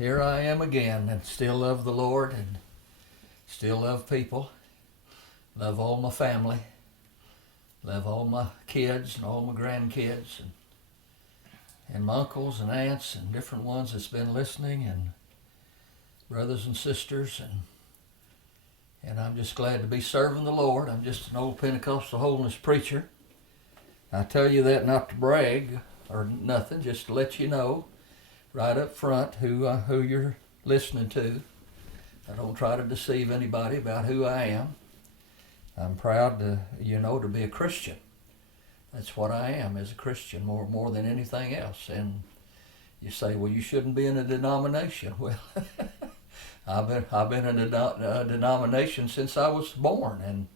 Here I am again and still love the Lord and still love people, love all my family, love all my kids and all my grandkids and my uncles and aunts and different ones that's been listening and brothers and sisters and I'm just glad to be serving the Lord. I'm just an old Pentecostal holiness preacher. I tell you that not to brag or nothing, just to let you know right up front who you're listening to. I don't try to deceive anybody about who I am. I'm proud to be a Christian. That's what I am as a Christian, more than anything else. And you say, well, you shouldn't be in a denomination. Well, I've been in a denomination since I was born, and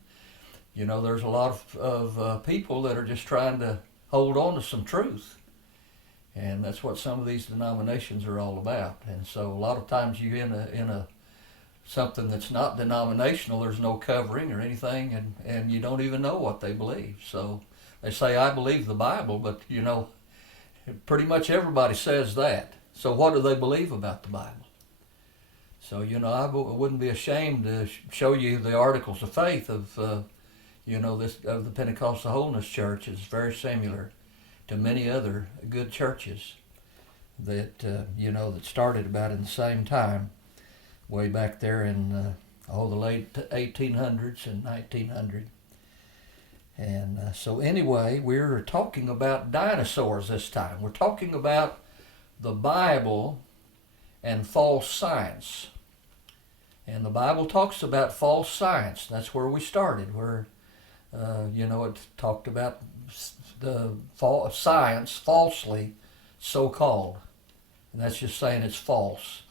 there's a lot of people that are just trying to hold on to some truth. And that's what some of these denominations are all about. And so a lot of times you're in a something that's not denominational, there's no covering or anything, and you don't even know what they believe. So they say, I believe the Bible, but pretty much everybody says that. So what do they believe about the Bible? So, I wouldn't be ashamed to show you the articles of faith of of the Pentecostal Holiness Church. Is very similar to many other good churches that that started about in the same time, way back there in the late 1800s and 1900. And so anyway, we're talking about dinosaurs this time. We're talking about the Bible and false science. And the Bible talks about false science. That's where we started, where it talked about the science falsely so-called. And that's just saying it's false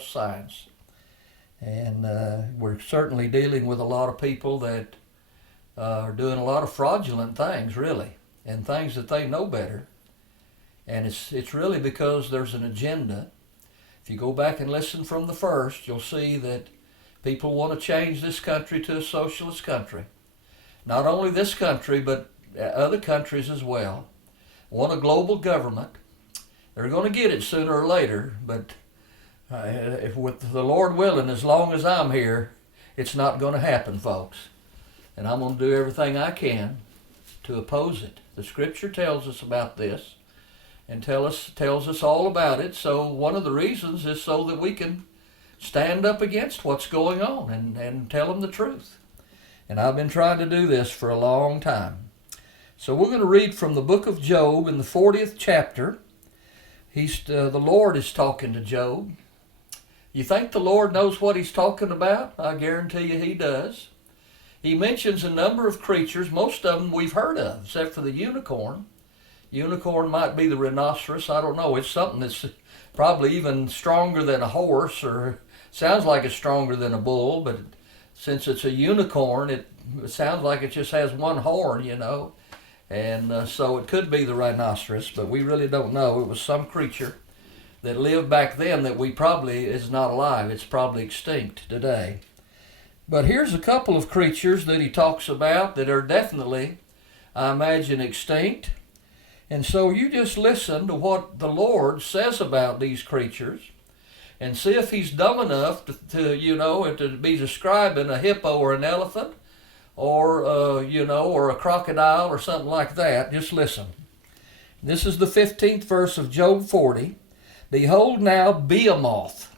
science. And we're certainly dealing with a lot of people that are doing a lot of fraudulent things, really, and things that they know better. And it's really because there's an agenda. If you go back and listen from the first, you'll see that people want to change this country to a socialist country. Not only this country, but other countries as well. Want a global government. They're going to get it sooner or later, but if with the Lord willing, as long as I'm here, it's not going to happen, folks. And I'm going to do everything I can to oppose it. The Scripture tells us about this and tells us all about it. So one of the reasons is so that we can stand up against what's going on and tell them the truth. And I've been trying to do this for a long time. So we're going to read from the book of Job in the 40th chapter. The Lord is talking to Job. You think the Lord knows what he's talking about? I guarantee you he does. He mentions a number of creatures. Most of them we've heard of, except for the unicorn. Unicorn might be the rhinoceros. I don't know. It's something that's probably even stronger than a horse, or sounds like it's stronger than a bull, but since it's a unicorn, it sounds like it just has one horn, And so it could be the rhinoceros, but we really don't know. It was some creature that lived back then that we probably is not alive. It's probably extinct today. But here's a couple of creatures that he talks about that are definitely, I imagine, extinct. And so you just listen to what the Lord says about these creatures and see if he's dumb enough to be describing a hippo or an elephant or a crocodile or something like that. Just listen. This is the 15th verse of Job 40. Behold now Behemoth,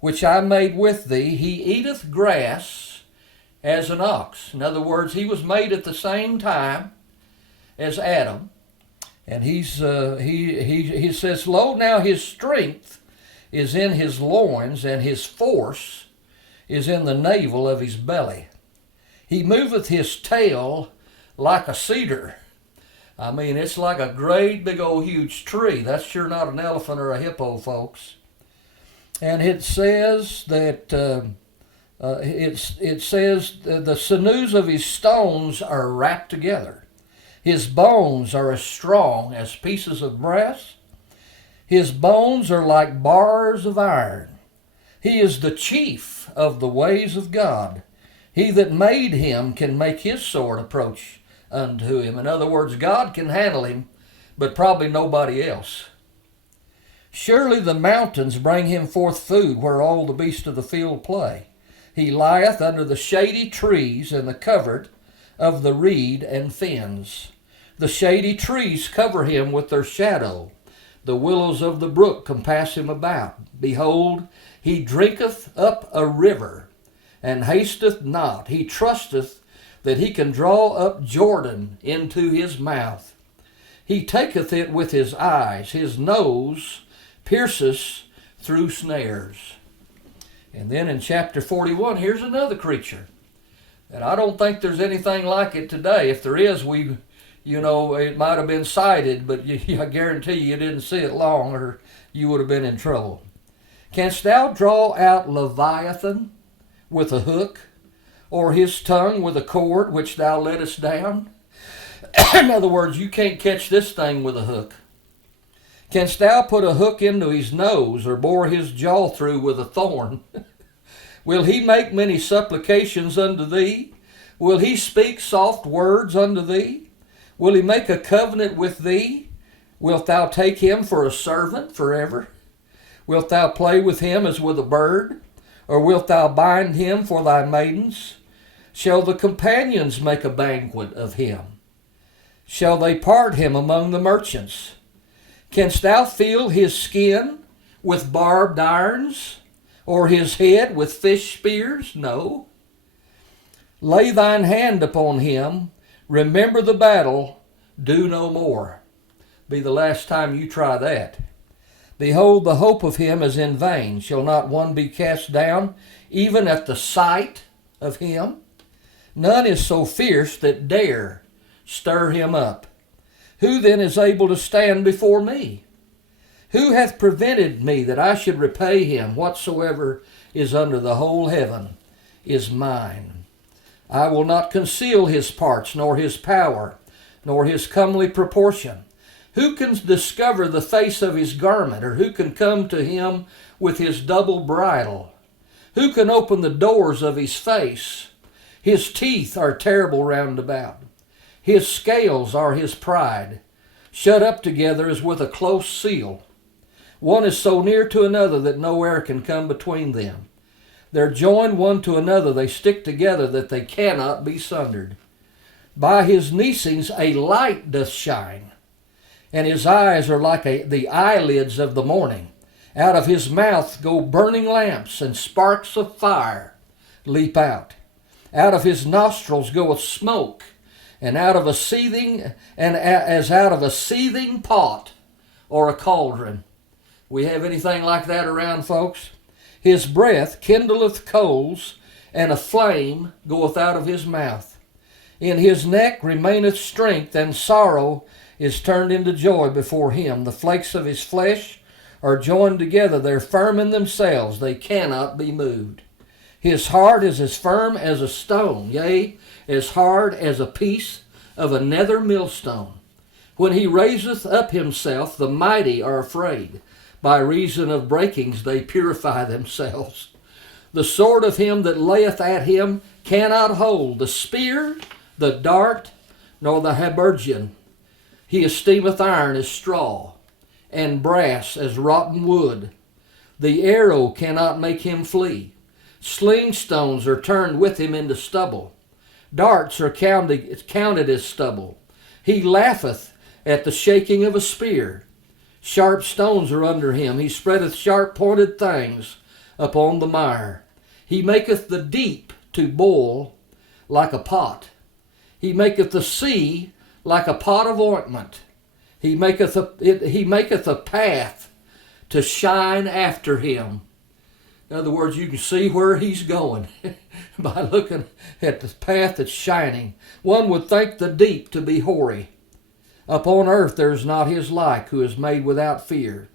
which I made with thee, he eateth grass as an ox. In other words, he was made at the same time as Adam. And he says, Lo, now his strength is in his loins, and his force is in the navel of his belly. He moveth his tail like a cedar. I mean, it's like a great big old huge tree. That's sure not an elephant or a hippo, folks. And it says that the sinews of his stones are wrapped together. His bones are as strong as pieces of brass. His bones are like bars of iron. He is the chief of the ways of God. He that made him can make his sword approach unto him. In other words, God can handle him, but probably nobody else. Surely the mountains bring him forth food where all the beasts of the field play. He lieth under the shady trees in the covert of the reed and fens. The shady trees cover him with their shadow. The willows of the brook compass him about. Behold, he drinketh up a river, and hasteth not. He trusteth that he can draw up Jordan into his mouth. He taketh it with his eyes. His nose pierces through snares. And then in chapter 41, here's another creature. And I don't think there's anything like it today. If there is, it might have been sighted, but I guarantee you didn't see it long or you would have been in trouble. Canst thou draw out Leviathan with a hook, or his tongue with a cord which thou lettest down? In other words, you can't catch this thing with a hook. Canst thou put a hook into his nose, or bore his jaw through with a thorn? Will he make many supplications unto thee? Will he speak soft words unto thee? Will he make a covenant with thee? Wilt thou take him for a servant forever? Wilt thou play with him as with a bird? Or wilt thou bind him for thy maidens? Shall the companions make a banquet of him? Shall they part him among the merchants? Canst thou feel his skin with barbed irons, or his head with fish spears? No. Lay thine hand upon him, remember the battle, do no more. Be the last time you try that. Behold, the hope of him is in vain. Shall not one be cast down, even at the sight of him? None is so fierce that dare stir him up. Who then is able to stand before me? Who hath prevented me that I should repay him? Whatsoever is under the whole heaven is mine. I will not conceal his parts, nor his power, nor his comely proportion. Who can discover the face of his garment, or who can come to him with his double bridle? Who can open the doors of his face? His teeth are terrible round about. His scales are his pride, shut up together as with a close seal. One is so near to another that no air can come between them. They're joined one to another, they stick together that they cannot be sundered. By his neesings a light doth shine, and his eyes are like the eyelids of the morning. Out of his mouth go burning lamps, and sparks of fire leap out. Out of his nostrils goeth smoke, and out of a seething, and as out of a seething pot or a cauldron. We have anything like that around, folks? His breath kindleth coals, and a flame goeth out of his mouth. In his neck remaineth strength, and sorrow is turned into joy before him. The flakes of his flesh are joined together. They're firm in themselves. They cannot be moved. His heart is as firm as a stone, yea, as hard as a piece of a nether millstone. When he raiseth up himself, the mighty are afraid. By reason of breakings they purify themselves. The sword of him that layeth at him cannot hold, the spear, the dart, nor the habergeon. He esteemeth iron as straw, and brass as rotten wood. The arrow cannot make him flee. Sling stones are turned with him into stubble. Darts are counted as stubble. He laugheth at the shaking of a spear. Sharp stones are under him. He spreadeth sharp-pointed things upon the mire. He maketh the deep to boil like a pot. He maketh the sea like a pot of ointment. He maketh a path to shine after him. In other words, you can see where he's going by looking at the path that's shining. One would think the deep to be hoary. Upon earth there is not his like, who is made without fear.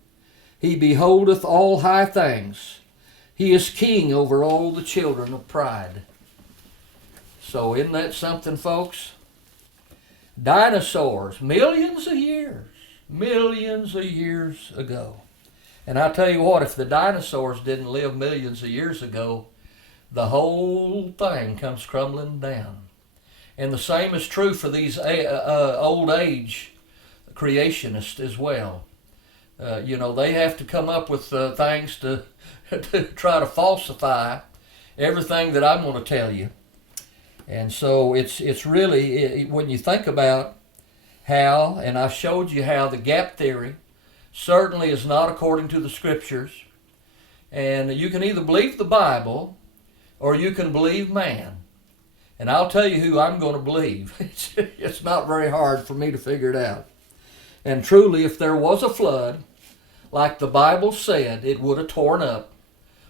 He beholdeth all high things. He is king over all the children of pride. So isn't that something, folks? Dinosaurs, millions of years ago. And I tell you what, if the dinosaurs didn't live millions of years ago, the whole thing comes crumbling down. And the same is true for these old age creationists as well. They have to come up with things to, to try to falsify everything that I'm going to tell you. And so it's really, when you think about how, and I've showed you how the gap theory certainly is not according to the scriptures. And you can either believe the Bible or you can believe man. And I'll tell you who I'm going to believe. It's not very hard for me to figure it out. And truly, if there was a flood, like the Bible said, it would have torn up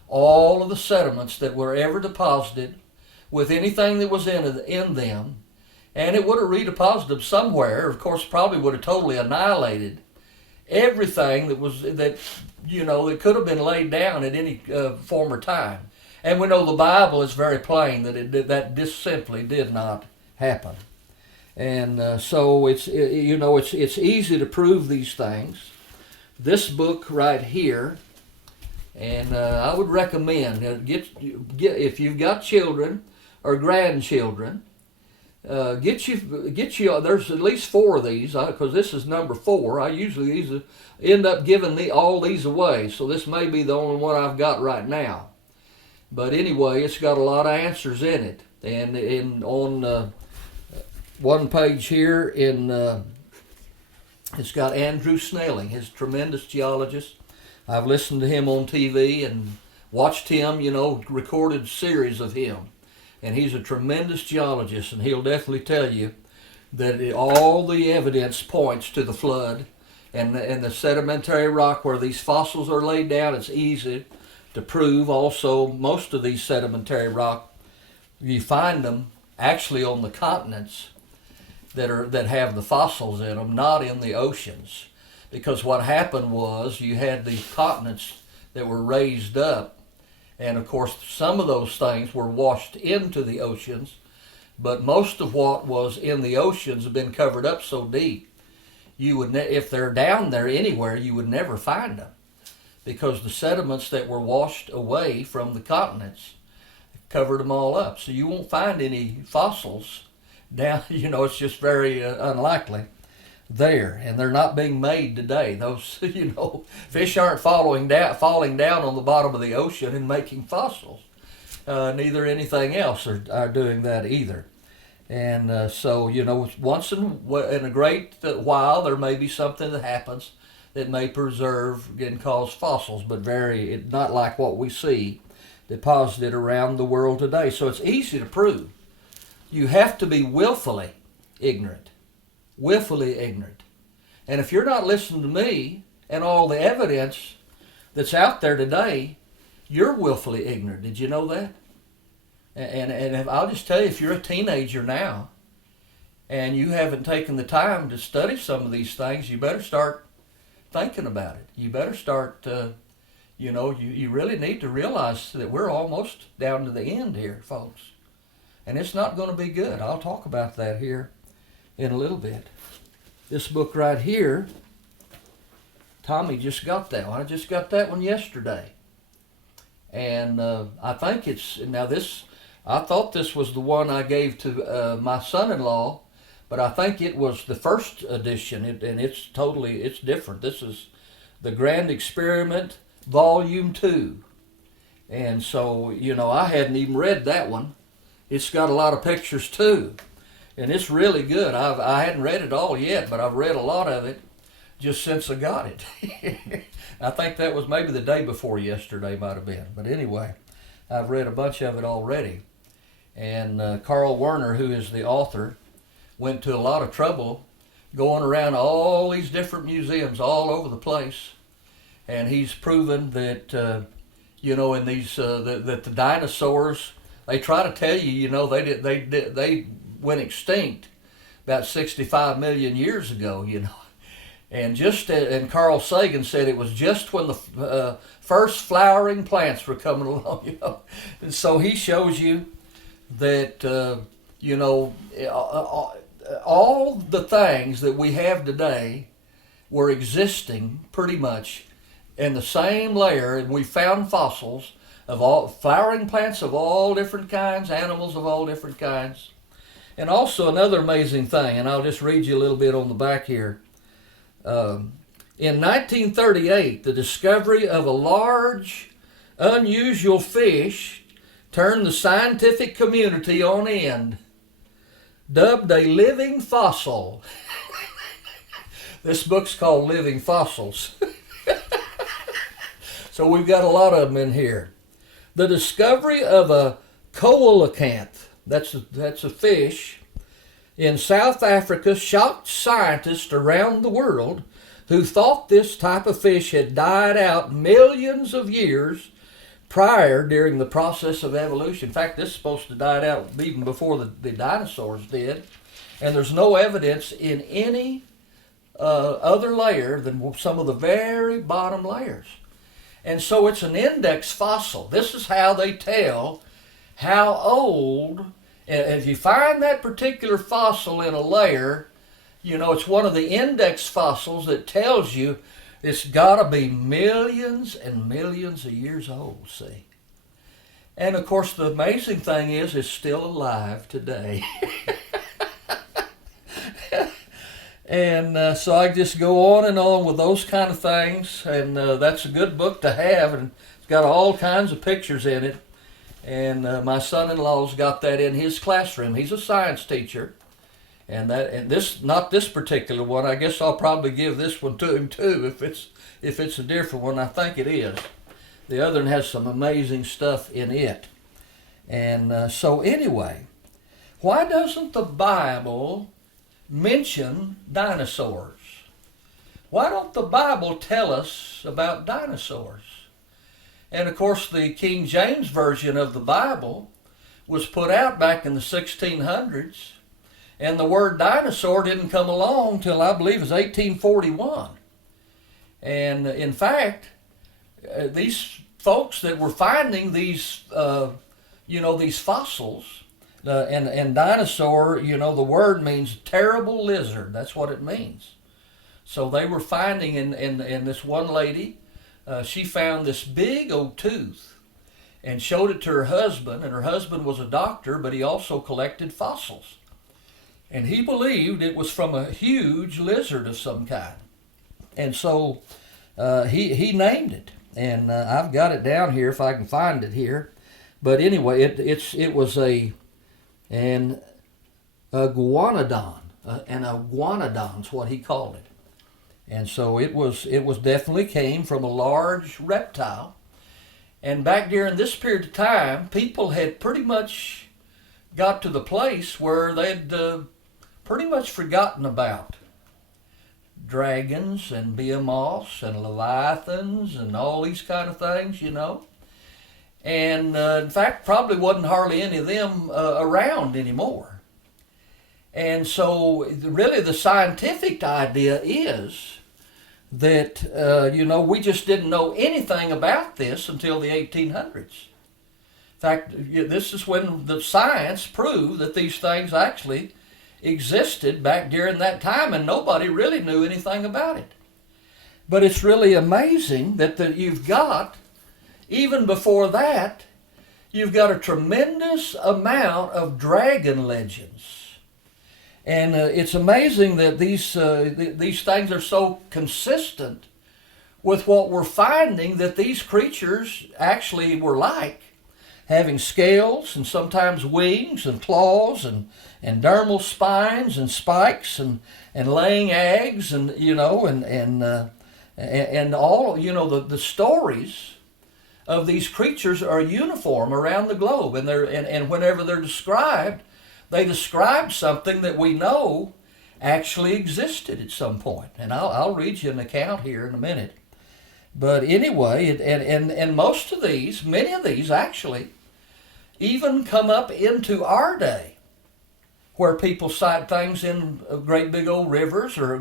all of the sediments that were ever deposited with anything that was in them, and it would have redeposited them somewhere. Of course, probably would have totally annihilated everything that could have been laid down at any former time. And we know the Bible is very plain that this simply did not happen. And so it's easy to prove these things. This book right here, and I would recommend get if you've got children or grandchildren, get you. There's at least 4 of these because this is number 4. I usually end up giving all these away, so this may be the only one I've got right now. But anyway, it's got a lot of answers in it, and on one page here it's got Andrew Snelling, his tremendous geologist. I've listened to him on TV and watched him, recorded series of him. And he's a tremendous geologist, and he'll definitely tell you that all the evidence points to the flood and the sedimentary rock where these fossils are laid down. It's easy to prove. Also, most of these sedimentary rock, you find them actually on the continents that have the fossils in them, not in the oceans. Because what happened was you had the continents that were raised up, and of course some of those things were washed into the oceans, but most of what was in the oceans have been covered up so deep, if they're down there anywhere, you would never find them, because the sediments that were washed away from the continents covered them all up. So you won't find any fossils down, it's just very unlikely there, and they're not being made today. Those, fish aren't falling down on the bottom of the ocean and making fossils. Neither anything else are doing that either. And so, once in a great while, there may be something that happens that may preserve and cause fossils, but not like what we see deposited around the world today. So it's easy to prove. You have to be willfully ignorant. Willfully ignorant. And if you're not listening to me and all the evidence that's out there today, you're willfully ignorant. Did you know that? And I'll just tell you, if you're a teenager now and you haven't taken the time to study some of these things, you better start thinking about it. You better start, you really need to realize that we're almost down to the end here, folks. And it's not going to be good. I'll talk about that here in a little bit. This book right here, Tommy just got that one. I just got that one yesterday. And I think I thought this was the one I gave to my son-in-law, but I think it was the first edition, and it's different. This is The Grand Experiment, Volume 2. And so, I hadn't even read that one. It's got a lot of pictures too. And it's really good. I hadn't read it all yet, but I've read a lot of it just since I got it. I think that was maybe the day before yesterday, might have been. But anyway, I've read a bunch of it already. And Carl Werner, who is the author, went to a lot of trouble going around all these different museums all over the place. And he's proven that, in these, that the dinosaurs, they try to tell you, they went extinct about 65 million years ago, And Carl Sagan said it was just when the first flowering plants were coming along, And so he shows you that, all the things that we have today were existing pretty much in the same layer, and we found fossils of all flowering plants of all different kinds, animals of all different kinds. And also another amazing thing, and I'll just read you a little bit on the back here. In 1938, the discovery of a large, unusual fish turned the scientific community on end. Dubbed a living fossil. This book's called Living Fossils. So we've got a lot of them in here. The discovery of a coelacanth, that's a fish, in South Africa shocked scientists around the world who thought this type of fish had died out millions of years prior during the process of evolution. In fact, this is supposed to die out even before the dinosaurs did. And there's no evidence in any other layer than some of the very bottom layers. And so it's an index fossil. This is how they tell how old. If you find that particular fossil in a layer, you know, it's one of the index fossils that tells you it's got to be millions and millions of years old, see. And of course, the amazing thing is it's still alive today. And so I just go on and on with those kind of things, and that's a good book to have, and it's got all kinds of pictures in it. And my son-in-law's got that in his classroom. He's a science teacher, and this, not this particular one. I guess I'll probably give this one to him too if it's a different one. I think it is. The other one has some amazing stuff in it. And so anyway, why doesn't the Bible mention dinosaurs? Why don't the Bible tell us about dinosaurs? And of course, the King James Version of the Bible was put out back in the 1600s, and the word dinosaur didn't come along till I believe it was 1841. And in fact, these folks that were finding these, these fossils, and dinosaur, the word means terrible lizard. That's what it means. So they were finding in this one lady, she found this big old tooth and showed it to her husband, and her husband was a doctor, but he also collected fossils. And he believed it was from a huge lizard of some kind. And so he named it. And I've got it down here if I can find it here. But anyway, it was an iguanodon. An iguanodon's what he called it. And so it was definitely came from a large reptile. And back during this period of time, people had pretty much got to the place where they'd pretty much forgotten about dragons and behemoths and leviathans and all these kind of things, And in fact, probably wasn't hardly any of them around anymore. And so really the scientific idea is that, we just didn't know anything about this until the 1800s. In fact, this is when the science proved that these things actually existed back during that time, and nobody really knew anything about it. But it's really amazing that you've got, even before that, you've got a tremendous amount of dragon legends. And it's amazing that these things are so consistent with what we're finding that these creatures actually were like, having scales and sometimes wings and claws and dermal spines and spikes and laying eggs and all the stories of these creatures are uniform around the globe, and whenever they're described, they describe something that we know actually existed at some point. And I'll read you an account here in a minute. But anyway, and most of these, many of these actually, even come up into our day, where people cite things in great big old rivers or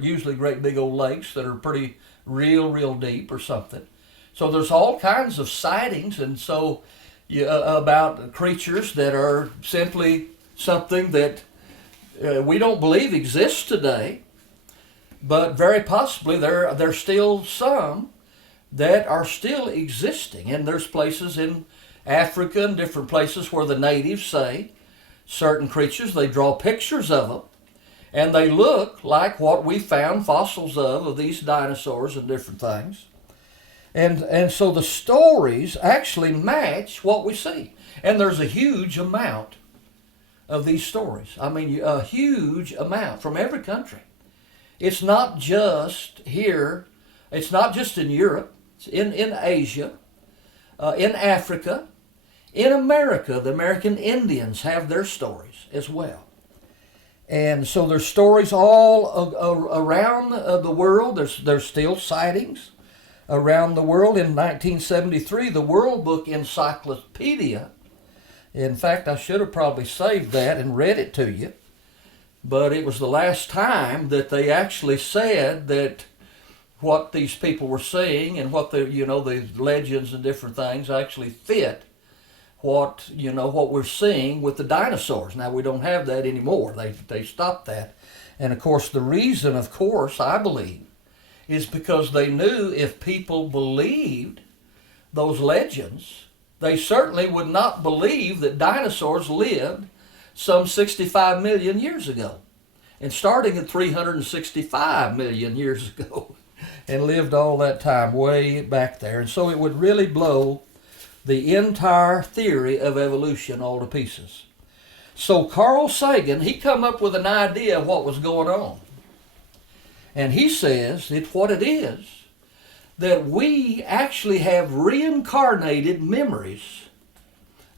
usually great big old lakes that are pretty real deep or something. So there's all kinds of sightings, and so about creatures that are simply something that we don't believe exists today, but very possibly there's still some that are still existing. And there's places in Africa and different places where the natives say certain creatures, they draw pictures of them, And they look like what we found fossils of these dinosaurs and different things. And so the stories actually match what we see. And there's a huge amount of these stories. I mean, a huge amount from every country. It's not just here. It's not just in Europe. It's in Asia, in Africa, in America. The American Indians have their stories as well. And so there's stories all around the world. There's still sightings around the world. In 1973, the World Book Encyclopedia, in fact, I should have probably saved that and read it to you, but it was the last time that they actually said that what these people were seeing and what the legends and different things actually fit what we're seeing with the dinosaurs. Now, we don't have that anymore. They stopped that. And of course, the reason, I believe, is because they knew if people believed those legends, they certainly would not believe that dinosaurs lived some 65 million years ago, and starting at 365 million years ago, and lived all that time way back there. And so it would really blow the entire theory of evolution all to pieces. So Carl Sagan, he come up with an idea of what was going on. And he says what it is, that we actually have reincarnated memories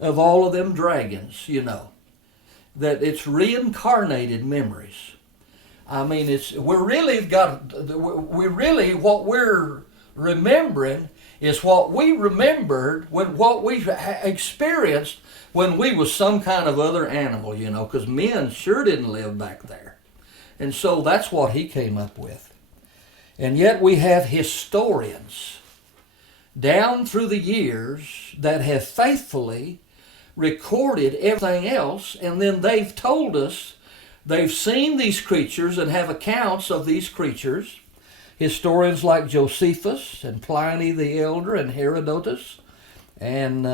of all of them dragons, that it's reincarnated memories. I mean, what we're remembering is what we remembered what we experienced when we was some kind of other animal, because men sure didn't live back there. And so that's what he came up with. And yet we have historians down through the years that have faithfully recorded everything else, and then they've told us they've seen these creatures and have accounts of these creatures. Historians like Josephus and Pliny the Elder and Herodotus, and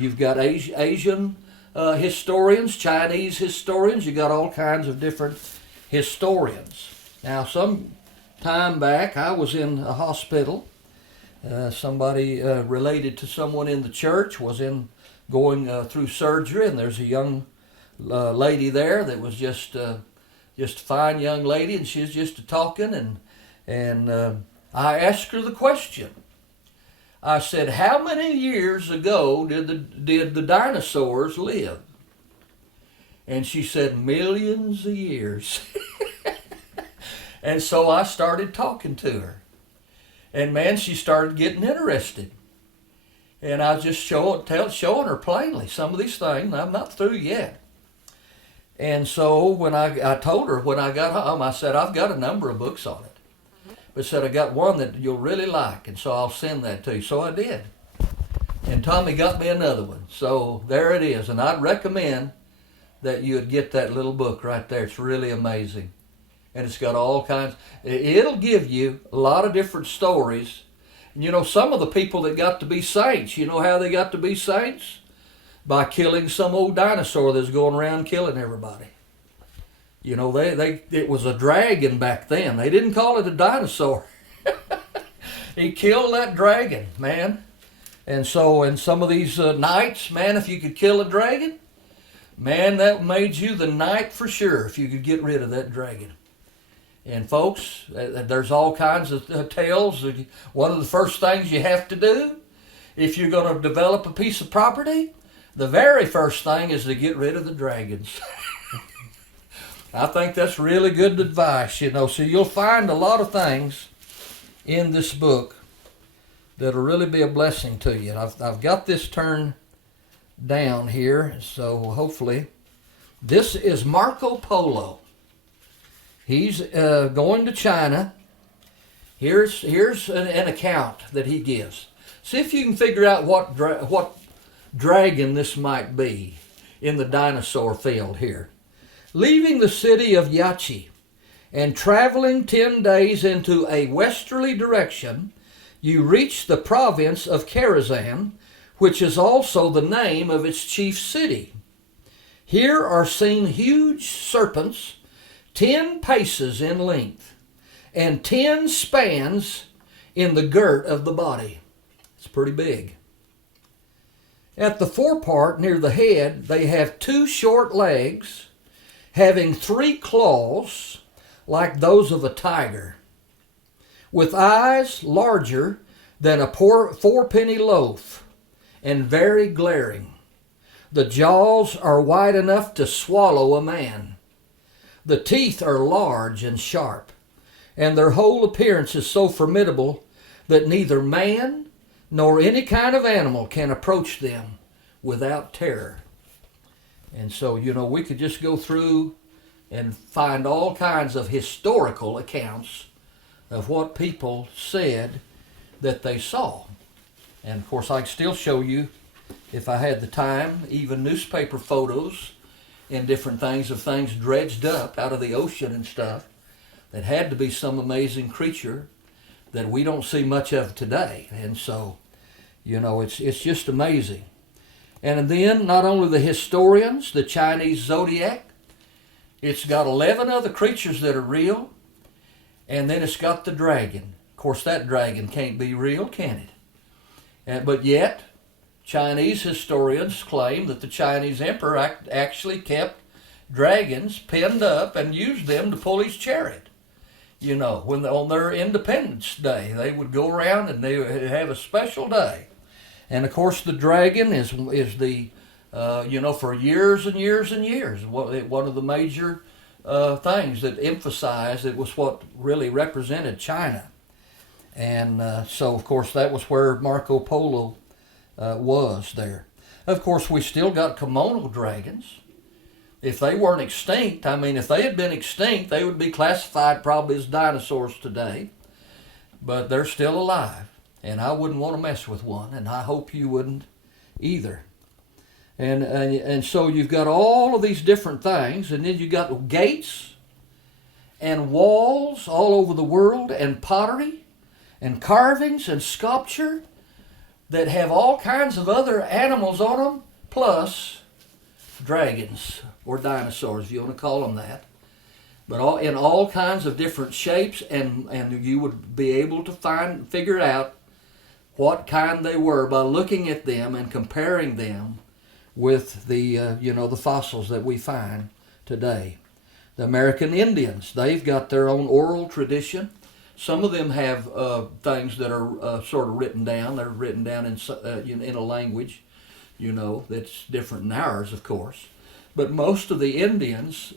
you've got Asian historians, Chinese historians. You got all kinds of different historians. Now, some time back, I was in a hospital. Somebody related to someone in the church was going through surgery, and there's a young lady there that was just a fine young lady, and she was just talking, and I asked her the question. I said, "How many years ago did the dinosaurs live?" And she said, "Millions of years." And so I started talking to her. And man, she started getting interested. And I was just showing her plainly some of these things. I'm not through yet. And so when I told her when I got home, I said, "I've got a number of books on it. But I said, I got one that you'll really like, and so I'll send that to you." So I did. And Tommy got me another one. So there it is. And I'd recommend that you would get that little book right there. It's really amazing. And it's got all kinds. It'll give you a lot of different stories. And some of the people that got to be saints, you know how they got to be saints? By killing some old dinosaur that's going around killing everybody. It was a dragon back then. They didn't call it a dinosaur. He killed that dragon, man. And so in some of these knights, man, if you could kill a dragon, man, that made you the knight for sure if you could get rid of that dragon. And folks, there's all kinds of tales. One of the first things you have to do, if you're going to develop a piece of property, the very first thing is to get rid of the dragons. I think that's really good advice, So you'll find a lot of things in this book that'll really be a blessing to you. I've got this turned down here, so hopefully. This is Marco Polo. He's going to China. Here's an account that he gives. See if you can figure out what dragon this might be in the dinosaur field here. Leaving the city of Yachi and traveling 10 days into a westerly direction, you reach the province of Karazhan, which is also the name of its chief city. Here are seen huge serpents, 10 paces in length, and 10 spans in the girt of the body. It's pretty big. At the forepart near the head, they have 2 short legs, having 3 claws like those of a tiger, with eyes larger than a 4-penny loaf, and very glaring. The jaws are wide enough to swallow a man. The teeth are large and sharp, and their whole appearance is so formidable that neither man nor any kind of animal can approach them without terror. And so, we could just go through and find all kinds of historical accounts of what people said that they saw. And of course, I could still show you, if I had the time, even newspaper photos and different things of things dredged up out of the ocean and stuff that had to be some amazing creature that we don't see much of today. And so, it's just amazing. And then not only the historians, the Chinese zodiac, it's got 11 other creatures that are real, and then it's got the dragon. Of course, that dragon can't be real, can it? But yet, Chinese historians claim that the Chinese emperor actually kept dragons pinned up and used them to pull his chariot. When on their Independence Day, they would go around and they would have a special day. And of course, the dragon is the, for years and years and years, one of the major things that emphasized it was what really represented China. And so, of course, that was where Marco Polo was there. Of course, we still got Komodo dragons. If they weren't extinct, if they had been extinct, they would be classified probably as dinosaurs today. But they're still alive, and I wouldn't want to mess with one, and I hope you wouldn't either. And so you've got all of these different things, and then you got gates and walls all over the world, and pottery and carvings and sculpture that have all kinds of other animals on them, plus dragons or dinosaurs, if you want to call them that. But in all kinds of different shapes, and you would be able to figure out what kind they were by looking at them and comparing them with the the fossils that we find today. The American Indians, they've got their own oral tradition. Some of them have things that are sort of written down. They're written down in a language, that's different than ours, of course. But most of the Indians,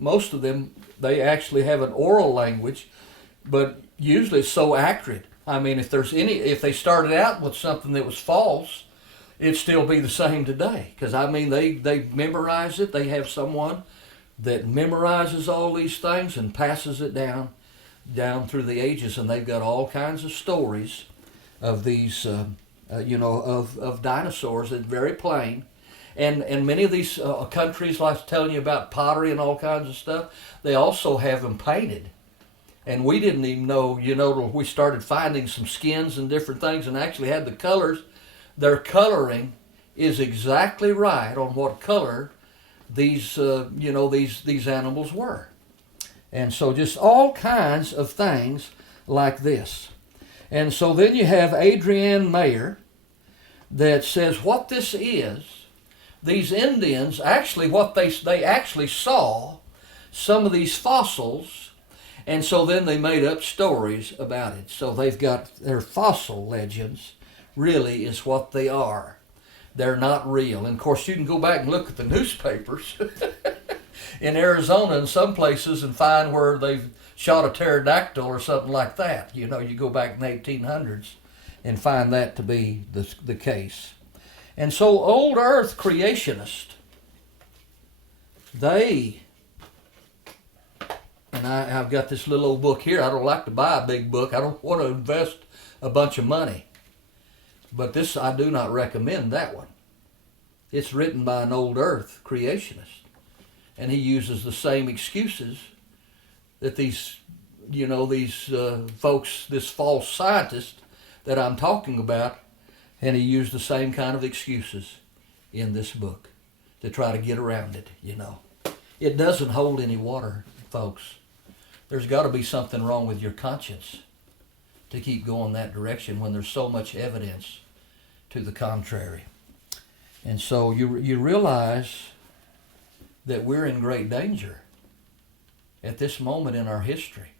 most of them, they actually have an oral language, but usually it's so accurate. If they started out with something that was false, it'd still be the same today. Because they memorize it. They have someone that memorizes all these things and passes it down through the ages, and they've got all kinds of stories of these, of dinosaurs. It's very plain. And many of these countries, like telling you about pottery and all kinds of stuff, they also have them painted. And we didn't even know, we started finding some skins and different things and actually had the colors. Their coloring is exactly right on what color these, these animals were. And so just all kinds of things like this. And so then you have Adrienne Mayer that says what this is. These Indians, actually what they actually saw some of these fossils, and so then they made up stories about it. So they've got their fossil legends really is what they are. They're not real. And of course you can go back and look at the newspapers in Arizona and some places and find where they've shot a pterodactyl or something like that. You go back in the 1800s and find that to be the case. And so old earth creationists, I've got this little old book here. I don't like to buy a big book. I don't want to invest a bunch of money. But this, I do not recommend that one. It's written by an old earth creationist. And he uses the same excuses that these folks, this false scientist that I'm talking about, and he used the same kind of excuses in this book to try to get around it, It doesn't hold any water, folks. There's got to be something wrong with your conscience to keep going that direction when there's so much evidence to the contrary. And so you realize that we're in great danger at this moment in our history.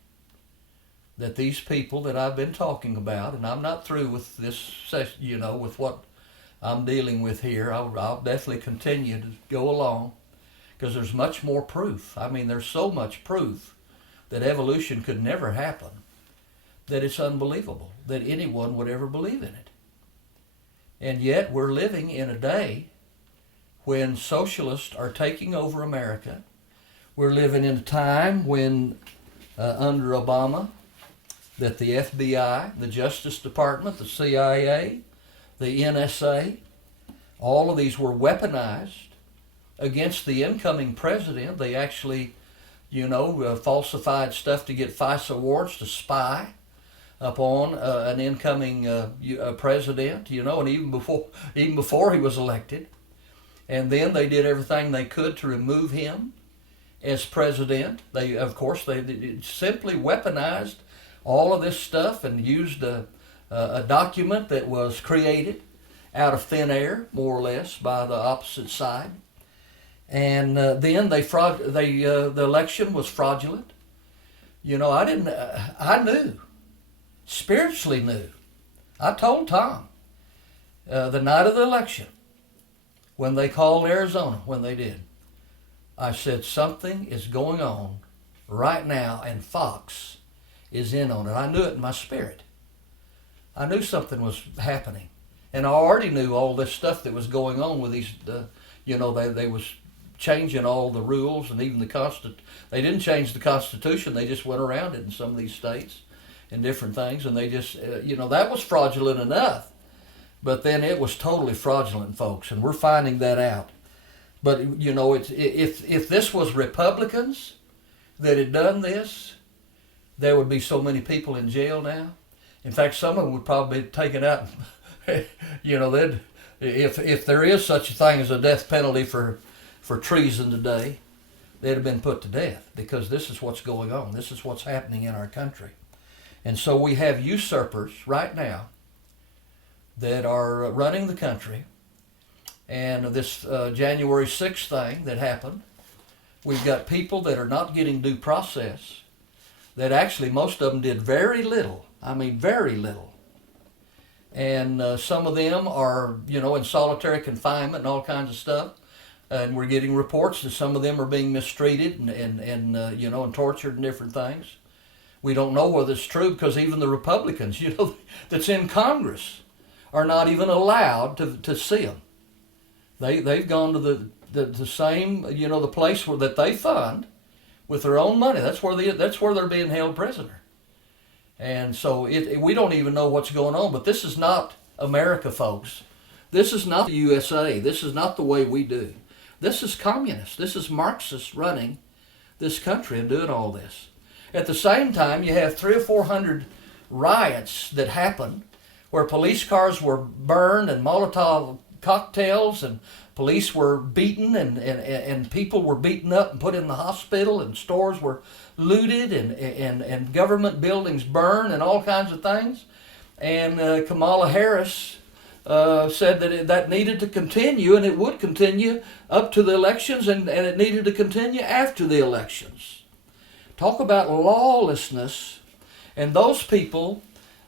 That these people that I've been talking about, and I'm not through with this, with what I'm dealing with here. I'll definitely continue to go along because there's much more proof. I mean, there's so much proof that evolution could never happen that it's unbelievable that anyone would ever believe in it. And yet we're living in a day when socialists are taking over America. We're living in a time when, under Obama, that the FBI, the Justice Department, the CIA, the NSA, all of these were weaponized against the incoming president. They actually, falsified stuff to get FISA warrants to spy upon an incoming president, and even before he was elected. And then they did everything they could to remove him as president. They simply weaponized all of this stuff and used a document that was created out of thin air, more or less, by the opposite side. And then the election was fraudulent. I knew, spiritually knew. I told Tom the night of the election, when they called Arizona, when they did, I said, something is going on right now, and Fox is in on it. I knew it in my spirit. I knew something was happening. And I already knew all this stuff that was going on with these, they was changing all the rules and even they didn't change the Constitution, they just went around it in some of these states and different things, and they just, that was fraudulent enough. But then it was totally fraudulent, folks, and we're finding that out. But, if this was Republicans that had done this, there would be so many people in jail now. In fact, some of them would probably be taken out. If there is such a thing as a death penalty for treason today, they'd have been put to death, because this is what's going on. This is what's happening in our country. And so we have usurpers right now that are running the country. And this January 6th thing that happened, we've got people that are not getting due process, that actually most of them did very little. I mean, very little. And some of them are, in solitary confinement and all kinds of stuff. And we're getting reports that some of them are being mistreated and tortured and different things. We don't know whether it's true, because even the Republicans, that's in Congress are not even allowed to see them. They've gone to the same, the place that they fund with their own money. That's where they're being held prisoner. And so we don't even know what's going on. But this is not America, folks. This is not the USA. This is not the way we do. This is communist. This is Marxist running this country and doing all this. At the same time, you have 300 or 400 riots that happened where police cars were burned and Molotov cocktails, and police were beaten, and people were beaten up and put in the hospital, and stores were looted, and government buildings burned, and all kinds of things. And Kamala Harris said that needed to continue, and it would continue up to the elections, and it needed to continue after the elections. Talk about lawlessness. And those people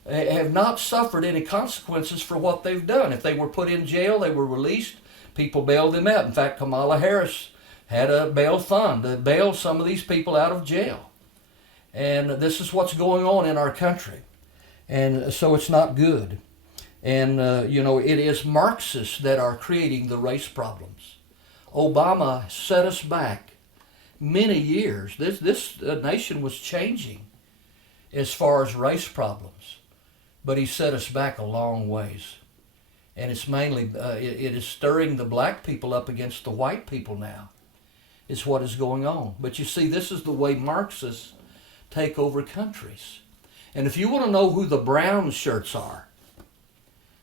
have not suffered any consequences for what they've done. If they were put in jail, they were released. People bailed them out. In fact, Kamala Harris had a bail fund to bail some of these people out of jail. And this is what's going on in our country. And so it's not good. And, it is Marxists that are creating the race problems. Obama set us back many years. This nation was changing as far as race problems. But he set us back a long ways. And it's mainly, it is stirring the black people up against the white people now, is what is going on. But you see, this is the way Marxists take over countries. And if you want to know who the brown shirts are,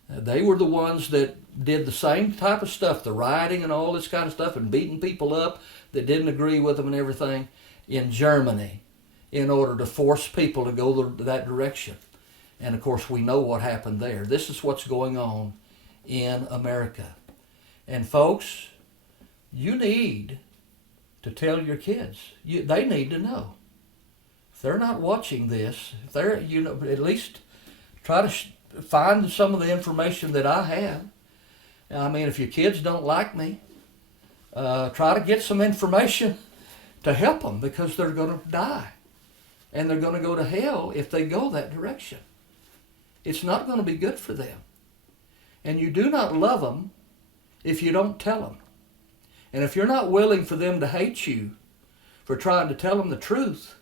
they were the ones that did the same type of stuff, the rioting and all this kind of stuff, and beating people up that didn't agree with them and everything. in Germany in order to force people to go that direction. And of course, we know what happened there. This is what's going on in America. And folks, you need to tell your kids. They need to know. If they're not watching this, if they're, at least try to find some of the information that I have. I mean, if your kids don't like me, try to get some information to help them, because they're going to die. And they're going to go to hell if they go that direction. It's not going to be good for them. And you do not love them if you don't tell them. And if you're not willing for them to hate you for trying to tell them the truth,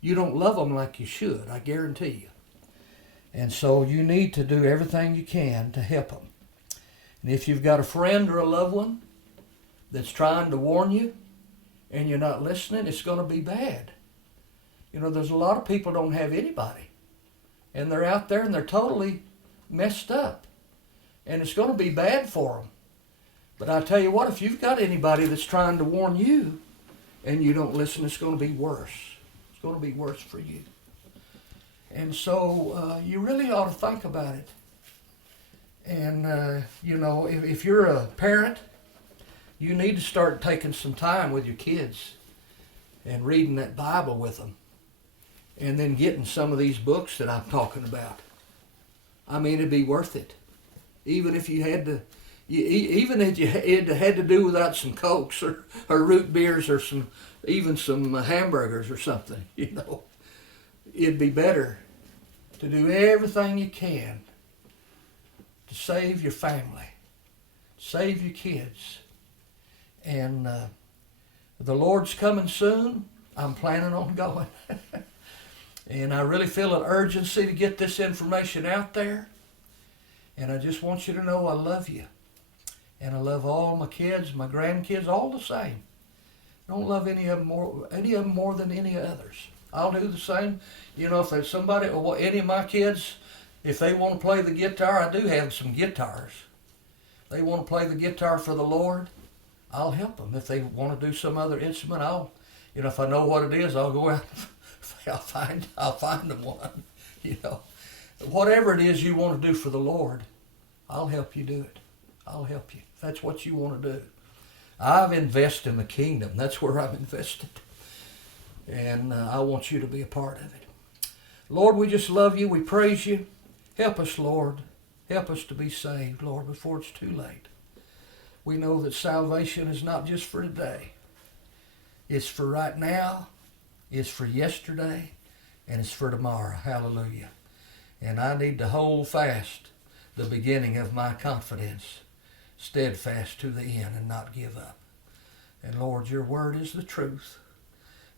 you don't love them like you should, I guarantee you. And so you need to do everything you can to help them. And if you've got a friend or a loved one that's trying to warn you and you're not listening, it's going to be bad. There's a lot of people don't have anybody. And they're out there and they're totally messed up. And it's going to be bad for them. But I tell you what, if you've got anybody that's trying to warn you and you don't listen, it's going to be worse. It's going to be worse for you. And so you really ought to think about it. And, if you're a parent, you need to start taking some time with your kids and reading that Bible with them. And then getting some of these books that I'm talking about. I mean, it'd be worth it. Even if you had to, even if you had to do without some Cokes or root beers or even some hamburgers or something, It'd be better to do everything you can to save your family, save your kids. And the Lord's coming soon. I'm planning on going. And I really feel an urgency to get this information out there. And I just want you to know I love you. And I love all my kids, my grandkids, all the same. I don't love any of them more than any others. I'll do the same. If there's somebody, or any of my kids, if they want to play the guitar, I do have some guitars. They want to play the guitar for the Lord, I'll help them. If they want to do some other instrument, if I know what it is, I'll go out. I'll find them one. Whatever it is you want to do for the Lord, I'll help you do it. I'll help you. If that's what you want to do. I've invested in the kingdom. That's where I'm invested. And I want you to be a part of it. Lord, we just love you. We praise you. Help us, Lord. Help us to be saved, Lord, before it's too late. We know that salvation is not just for today. It's for right now. It's for yesterday. And it's for tomorrow. Hallelujah. And I need to hold fast the beginning of my confidence, steadfast to the end, and not give up. And Lord, your word is the truth.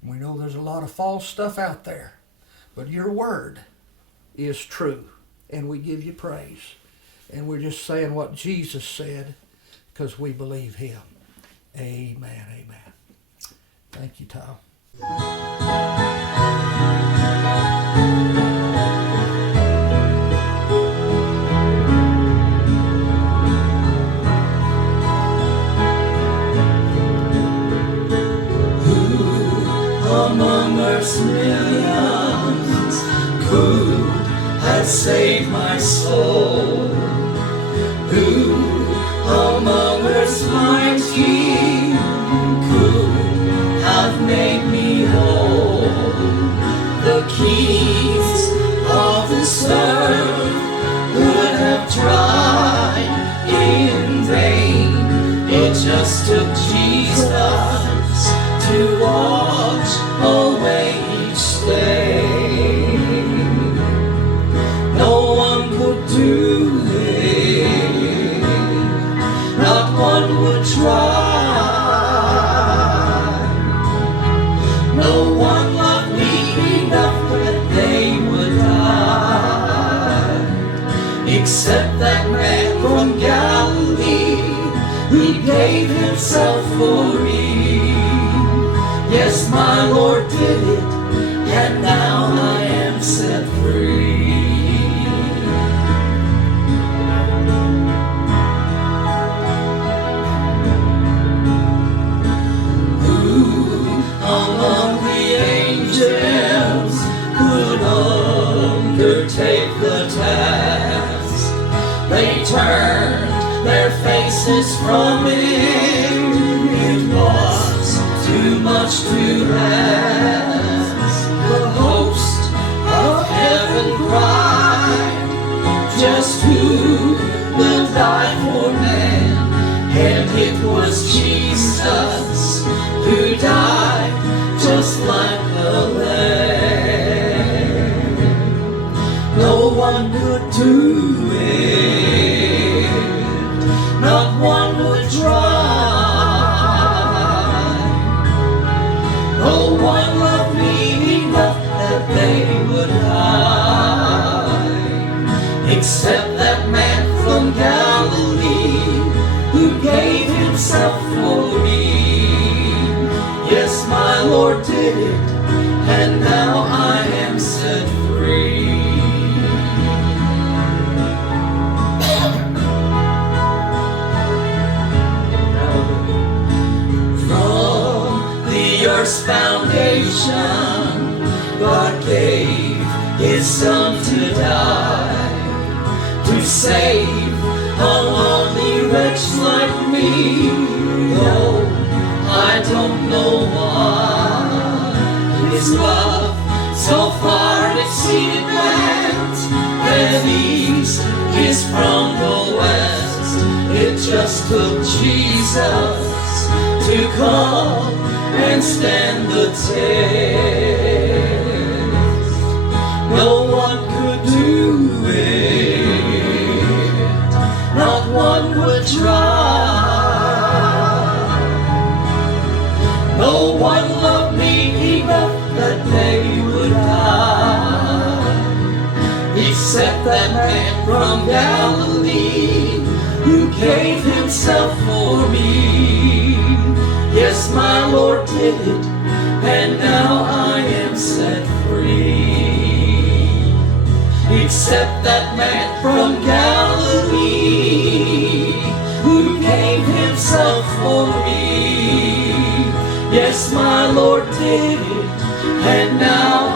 We know there's a lot of false stuff out there, but your word is true, and we give you praise. And we're just saying what Jesus said because we believe him. Amen, amen. Thank you, Tom. Among earth's millions, who has saved my soul? Who among earth's mighty could have made me whole? The keys of this earth would have tried in vain. It just took Jesus to watch away each day. No one could do it, not one would try. No one loved me enough that they would die, except that man from Galilee who gave himself for me. Yes, my Lord did it, and now I am set free. Who among the righteousness from him. It was too much to ask. The host of heaven cried, just who will die for man? And it was Jesus who died just like the Lamb. No one could do it, not one would try. No one loved me enough that they would die, except that man from Galilee who gave himself for me. Yes, my Lord did it, and now I am set free. Earth's foundation, God gave his Son to die, to save a lonely wretch like me. Though I don't know why his love so far exceeded man's, and east is from the west. It just took Jesus to come and stand the test. No one could do it, not one would try. No one loved me enough that they would die, except that man from Galilee who gave himself for me. Yes, my Lord did it, and now I am set free. Except that man from Galilee who gave himself for me. Yes, my Lord did it, and now